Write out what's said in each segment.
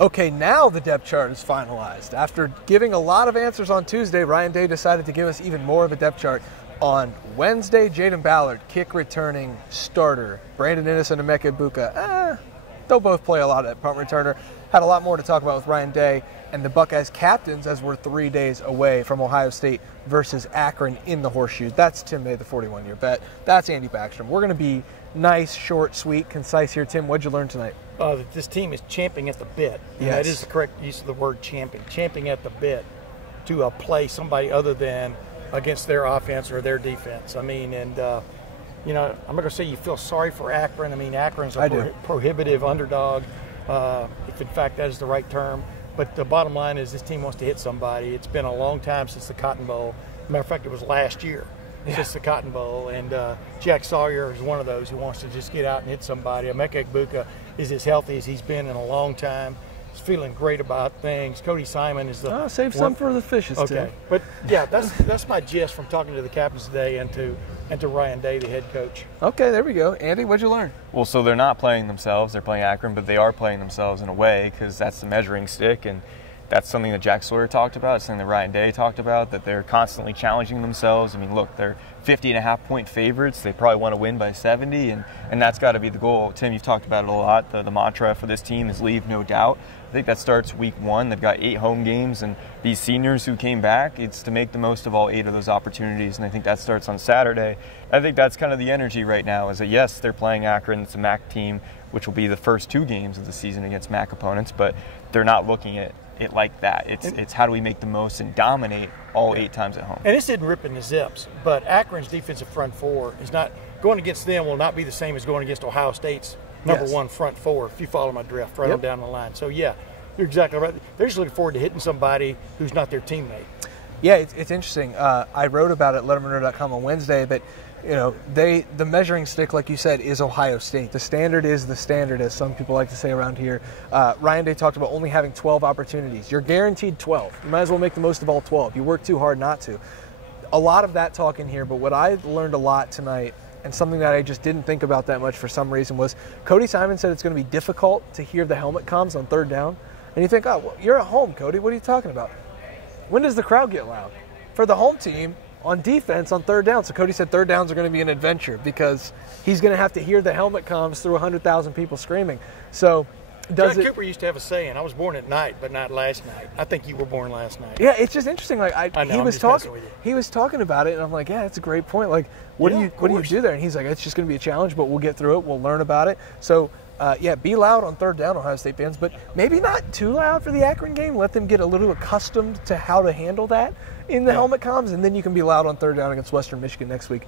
Okay, now the depth chart is finalized. After giving a lot of answers on Tuesday, Ryan Day decided to give us even more of a depth chart. On Wednesday, Jaden Ballard, kick returning starter. Brandon Innes and Emeka Egbuka, they'll both play a lot at punt returner. Had a lot more to talk about with Ryan Day and the Buckeyes captains as we're 3 days away from Ohio State versus Akron in the Horseshoe. That's Tim May, the 41-year vet. That's Andy Backstrom. We're going to be nice, short, sweet, concise here. Tim, what'd you learn tonight? That this team is champing at the bit. Yes. That is the correct use of the word champing. Champing at the bit to play somebody other than against their offense or their defense. I mean, and, I'm not going to say you feel sorry for Akron. I mean, Akron's a prohibitive underdog, if in fact that is the right term. But the bottom line is this team wants to hit somebody. It's been a long time since the Cotton Bowl. Matter of fact, it was last year since the Cotton Bowl. And Jack Sawyer is one of those who wants to just get out and hit somebody. Emeka Egbuka is as healthy as he's been in a long time. He's feeling great about things. Cody Simon is the save some for the fishes, okay. Tim. But yeah, that's my gist from talking to the captains today and to Ryan Day, the head coach. Okay, there we go. Andy, what'd you learn? Well, so they're not playing themselves. They're playing Akron, but they are playing themselves in a way because that's the measuring stick, and that's something that Jack Sawyer talked about. It's something that Ryan Day talked about, that they're constantly challenging themselves. I mean, look, they're 50.5-point favorites. They probably want to win by 70, and that's got to be the goal. Tim, you've talked about it a lot. The mantra for this team is leave no doubt. I think that starts week 1. They've got 8 home games, and these seniors who came back, it's to make the most of all 8 of those opportunities, and I think that starts on Saturday. I think that's kind of the energy right now is that, yes, they're playing Akron. It's a MAC team, which will be the first 2 games of the season against MAC opponents, but they're not looking at it like that. It's how do we make the most and dominate all 8 times at home. And this isn't ripping the zips, but Akron's defensive front 4 is not going against them will not be the same as going against Ohio State's number 1 front 4, if you follow my drift, right on down the line. So, yeah, you're exactly right. They're just looking forward to hitting somebody who's not their teammate. Yeah, it's interesting. I wrote about it at lettermenrow.com on Wednesday that, the measuring stick, like you said, is Ohio State. The standard is the standard, as some people like to say around here. Ryan Day talked about only having 12 opportunities. You're guaranteed 12. You might as well make the most of all 12. You work too hard not to. A lot of that talk in here, but what I learned a lot tonight, and something that I just didn't think about that much for some reason, was Cody Simon said it's going to be difficult to hear the helmet comms on 3rd down. And you think, well, you're at home, Cody. What are you talking about? When does the crowd get loud? For the home team, on defense on 3rd down. So Cody said 3rd downs are going to be an adventure because he's going to have to hear the helmet comms through 100,000 people screaming. So Jack Cooper used to have a saying, I was born at night, but not last night. I think you were born last night. Yeah, it's just interesting. Like I know, he was talking about it, and I'm like, yeah, that's a great point. Like, what do you do there? And he's like, it's just going to be a challenge, but we'll get through it. We'll learn about it. So, be loud on 3rd down, Ohio State fans, but maybe not too loud for the Akron game. Let them get a little accustomed to how to handle that in the helmet comms, and then you can be loud on 3rd down against Western Michigan next week.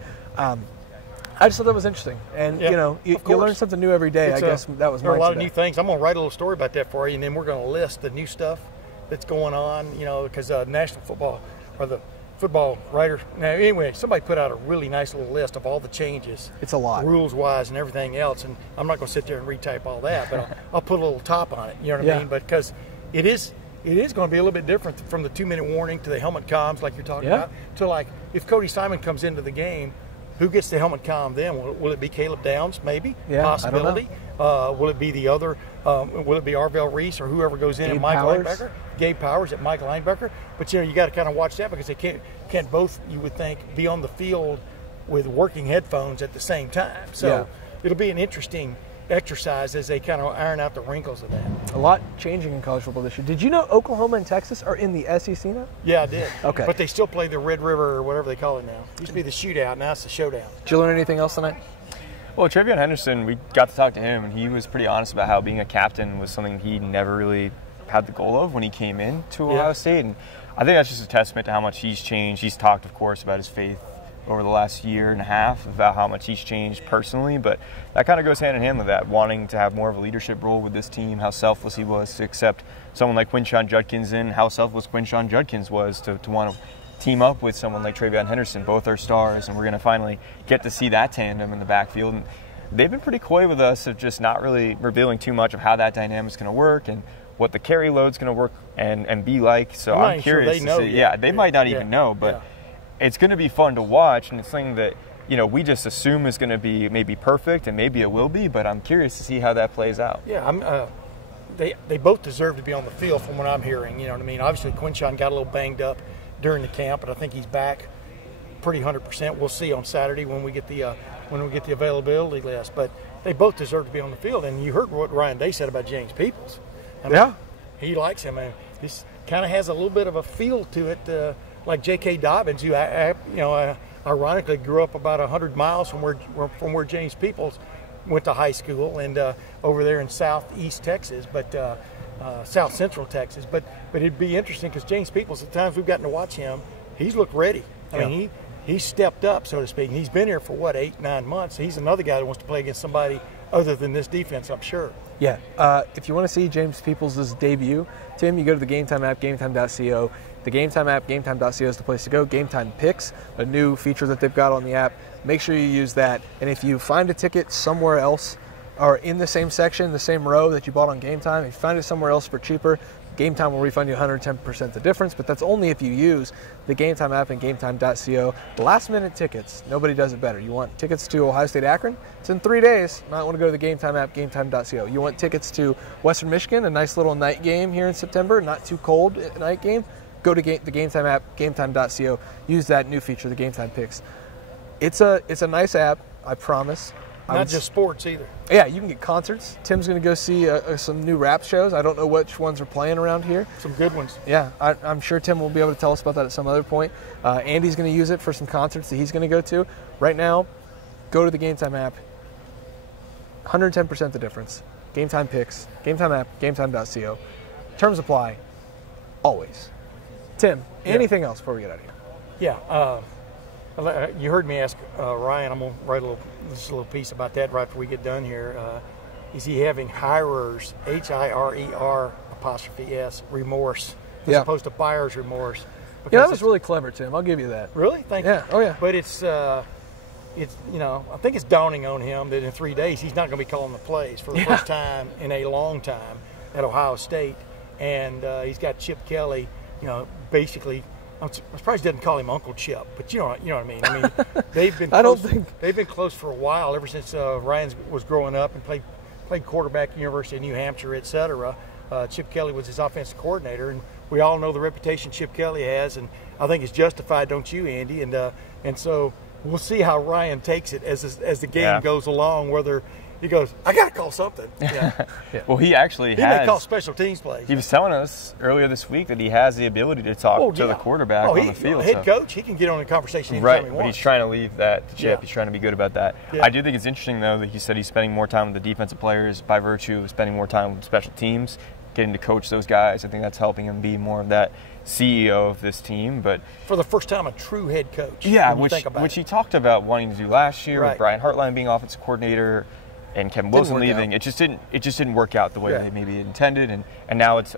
I just thought that was interesting. And, you learn something new every day. I guess that was there are a lot of new things. I'm going to write a little story about that for you, and then we're going to list the new stuff that's going on, because National Football or the football writer. Now, anyway, somebody put out a really nice little list of all the changes. It's a lot. Rules-wise and everything else, and I'm not going to sit there and retype all that, but I'll put a little top on it, you know what I mean? But because it is going to be a little bit different from the 2-minute warning to the helmet comms like you're talking about, to like if Cody Simon comes into the game, who gets the helmet comm then? Will it be Caleb Downs? Maybe. Possibility. Will it be the other? Will it be Arvell Reese or whoever goes in? Gabe and Mike Powers. Linebacker? Gabe Powers at Mike Linebacker. But you got to kind of watch that because they can't both, you would think, be on the field with working headphones at the same time. So it'll be an interesting exercise as they kind of iron out the wrinkles of that. A lot changing in college football this year. Did you know Oklahoma and Texas are in the SEC now? Yeah, I did. Okay. But they still play the Red River or whatever they call it now. It used to be the shootout. Now it's the showdown. Did you learn anything else tonight? Well, Travion Henderson, we got to talk to him, and he was pretty honest about how being a captain was something he never really had the goal of when he came in to Ohio State. And I think that's just a testament to how much he's changed. He's talked, of course, about his faith over the last year and a half, about how much he's changed personally, but that kind of goes hand in hand with that, wanting to have more of a leadership role with this team, how selfless he was to accept someone like Quinshon Judkins in, how selfless Quinshon Judkins was to want to team up with someone like Travion Henderson. Both are stars, and we're going to finally get to see that tandem in the backfield. And they've been pretty coy with us of just not really revealing too much of how that dynamic's going to work and what the carry load's going to work and be like. So I'm curious to see. Yeah, they might not even know, but it's going to be fun to watch, and it's something that we just assume is going to be maybe perfect, and maybe it will be, but I'm curious to see how that plays out. Yeah, they both deserve to be on the field from what I'm hearing. You know what I mean? Obviously, Quinshawn got a little banged up during the camp, but I think he's back pretty 100%. We'll see on Saturday when we get the availability list. But they both deserve to be on the field. And you heard what Ryan Day said about James Peoples. I mean, he likes him, and this kind of has a little bit of a feel to it, like J.K. Dobbins, who ironically grew up about 100 miles from where James Peoples went to high school, and over there in southeast Texas, but south central Texas. But it'd be interesting because James Peoples, at times we've gotten to watch him, he's looked ready. I mean, he's stepped up, so to speak. And he's been here for 8-9 months. He's another guy that wants to play against somebody other than this defense, I'm sure. Yeah. If you want to see James Peoples' debut, Tim, you go to the Game Time app, gametime.co. The Game Time app, gametime.co is the place to go. Game Time Picks, a new feature that they've got on the app. Make sure you use that. And if you find a ticket somewhere else or in the same section, the same row that you bought on Game Time, if you find it somewhere else for cheaper, Game Time will refund you 110% the difference, but that's only if you use the Game Time app and gametime.co. Last-minute tickets, nobody does it better. You want tickets to Ohio State Akron? It's in 3 days. You might want to go to the Game Time app, gametime.co. You want tickets to Western Michigan, a nice little night game here in September, not too cold night game? Go to the Game Time app, gametime.co. Use that new feature, the Game Time Picks. It's a nice app, I promise. Not just sports either. Yeah, you can get concerts. Tim's going to go see some new rap shows. I don't know which ones are playing around here. Some good ones. Yeah, I'm sure Tim will be able to tell us about that at some other point. Andy's going to use it for some concerts that he's going to go to. Right now, go to the Game Time app. 110% the difference. Game Time Picks, Game Time app, gametime.co. Terms apply, always. Tim, anything else before we get out of here? Yeah. You heard me ask Ryan. I'm going to write a little piece about that right before we get done here. Is he having hirers, HIRER''S, remorse, as opposed to buyer's remorse? Yeah, that was really clever, Tim. I'll give you that. Really? Thank you. Yeah. Oh, yeah. But it's I think it's dawning on him that in 3 days he's not going to be calling the plays for the first time in a long time at Ohio State. And he's got Chip Kelly, basically. I'm surprised he doesn't call him Uncle Chip, but you know what I mean. I mean, they've been they've been close for a while, ever since Ryan was growing up and played quarterback at the University of New Hampshire, etc. Chip Kelly was his offensive coordinator, and we all know the reputation Chip Kelly has, and I think it's justified, don't you, Andy? And so we'll see how Ryan takes it as the game goes along, whether he goes, I got to call something. Yeah. Well, he may call special teams plays. He was telling us earlier this week that he has the ability to talk to the quarterback on the field. Head coach, he can get on a conversation anytime he wants. But he's trying to leave that to Chip. He's trying to be good about that. I do think it's interesting, though, that he said he's spending more time with the defensive players by virtue of spending more time with special teams, getting to coach those guys. I think that's helping him be more of that CEO of this team. But for the first time, a true head coach. Yeah, which he talked about wanting to do last year with Brian Hartline being offensive coordinator and Kevin Wilson leaving. It just didn't work out the way they maybe intended, and now it's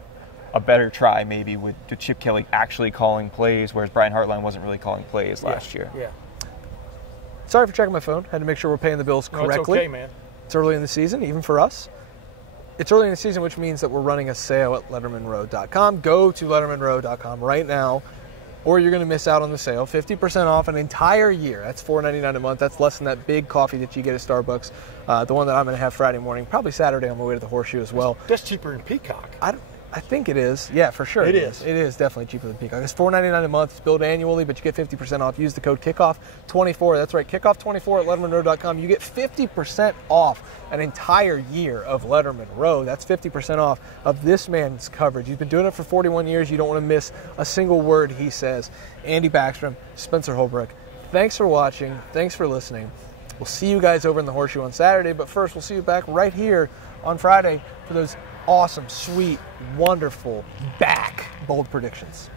a better try maybe with Chip Kelly actually calling plays, whereas Brian Hartline wasn't really calling plays last year. Yeah. Sorry for checking my phone. Had to make sure we're paying the bills correctly. It's okay, man. It's early in the season, even for us. It's early in the season, which means that we're running a sale at lettermenrow.com. Go to lettermenrow.com right now, or you're going to miss out on the sale. 50% off an entire year. That's $4.99 a month. That's less than that big coffee that you get at Starbucks. The one that I'm going to have Friday morning, probably Saturday on my way to the Horseshoe as well. That's cheaper than Peacock. I think it is. Yeah, for sure. It is. It is definitely cheaper than Peacock. It's $4.99 a month. It's billed annually, but you get 50% off. Use the code KICKOFF24. That's right, KICKOFF24 at lettermenrow.com. You get 50% off an entire year of Lettermen Row. That's 50% off of this man's coverage. He's been doing it for 41 years. You don't want to miss a single word he says. Andy Backstrom, Spencer Holbrook, thanks for watching. Thanks for listening. We'll see you guys over in the Horseshoe on Saturday, but first we'll see you back right here on Friday for those awesome, sweet, wonderful, bold predictions.